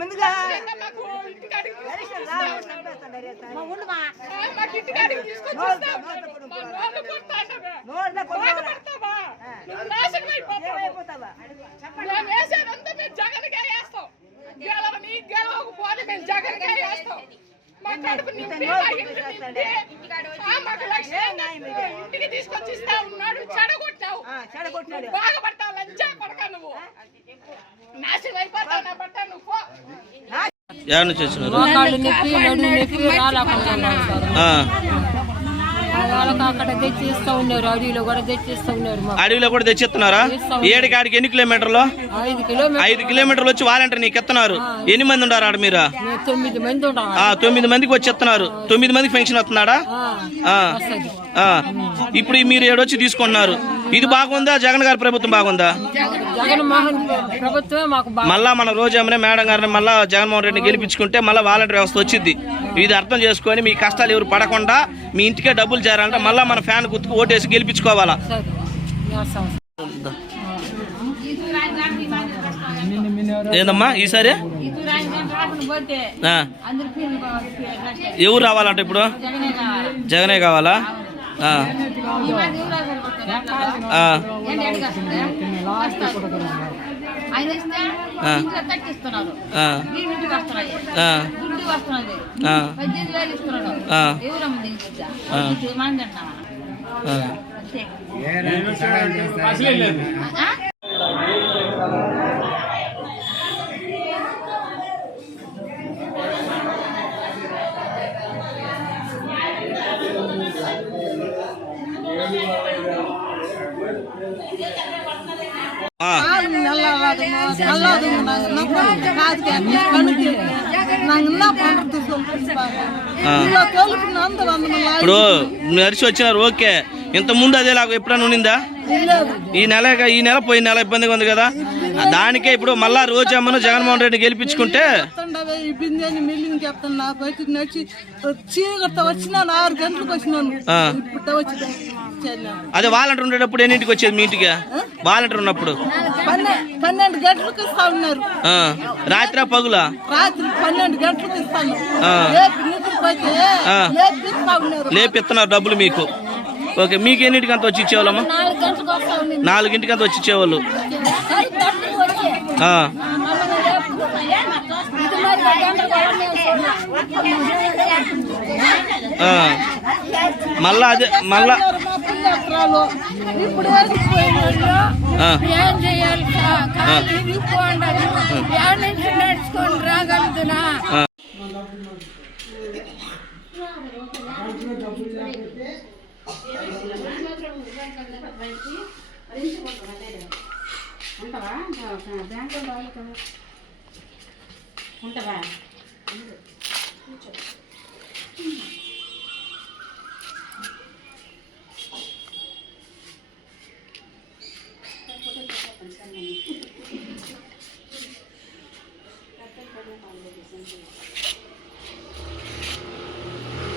ముందుగా ఇంటికి తీసుకొచ్చి ఇస్తా ఉన్నాడు, చెడగొట్టావు, బాగుపడతావు, లంచా పడక నువ్వు నాశనం అయిపోతావు. నా బట్ట నువ్వు అడవిలో కూడా తెచ్చిస్తున్నారా? ఏడికాడికి ఎన్ని కిలోమీటర్లు? 5 కిలోమీటర్లు వచ్చి వాలంటీర్ నీకు ఇస్తున్నారు. ఎన్ని మంది ఉన్నారు ఆడ? మీరు 9 మందికి వచ్చి ఇస్తున్నారు. 9 మందికి పెన్షన్ వస్తున్నాడా? ఇప్పుడు మీరు ఏడొచ్చి తీసుకుంటున్నారు. ఇది బాగుందా? జగన్ గారి ప్రభుత్వం బాగుందా? మళ్ళా మన రోజమ్మనే మేడం గారిని మళ్ళా జగన్మోహన్ రెడ్డిని గెలిపించుకుంటే మళ్ళీ వాలంటీర్ వ్యవస్థ వచ్చింది. ఇది అర్థం చేసుకొని మీ కష్టాలు ఎవరు పడకుండా మీ ఇంటికే డబ్బులు చేరాలంటే మళ్ళీ మన ఫ్యాన్ గుర్తుకు ఓటేసి గెలిపించుకోవాలా. ఏందమ్మా ఈసారి ఎవరు రావాలంటే ఇప్పుడు జగనే కావాలా? ఇప్పుడు నడిచి వచ్చినారు ఓకే. ఇంత ముందు అదేలాగా ఎప్పుడైనా ఉండిందా? ఈ నెల పోయిన నెల ఇబ్బందిగా ఉంది కదా. దానికే ఇప్పుడు మళ్ళా రోజమ్మను జగన్మోహన్ రెడ్డి గెలిపించుకుంటే అదే వాలంటీర్ ఉండేటప్పుడు ఎన్నింటికి వచ్చేది మీ ఇంటికి? వాలంటీర్ ఉన్నప్పుడు 12 గంటలకు ఇస్తా ఉన్నారు. రాత్రి పగులా? రాత్రి 12 గంటలకు ఇస్తాను. లేపిస్తున్నారు డబ్బులు మీకు. ఓకే, మీకు ఎన్నింటికి అంత వచ్చి ఇచ్చేవాళ్ళమ్మా? 4 అంతా వచ్చి ఇచ్చేవాళ్ళు. మళ్ళా అదే మళ్ళా ఉంటావా?